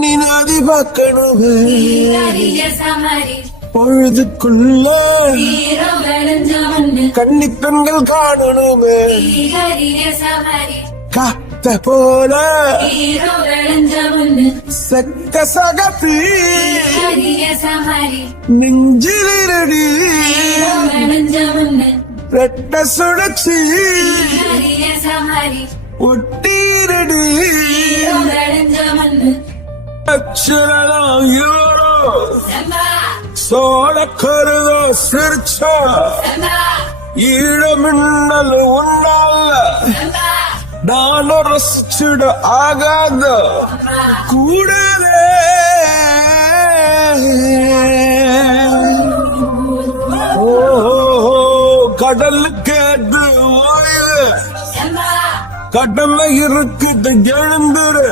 நீ நதி பார்க்கணுமே பொழுதுக்குள்ள கன்னி பெண்கள் காணணுமே காத்த போல செக்க சகப்பி நெஞ்சிலிரடி ரெட்ட சுழற்சி ஒட்டீரடி அச்சரம் சோழ கருதோ சிரிச்சா ஈழமின்னல் உன்னால நானும் ரசிச்சுட ஆகாத கூடவே கடலுக்கு கடமை இருக்குது எழுந்துரு.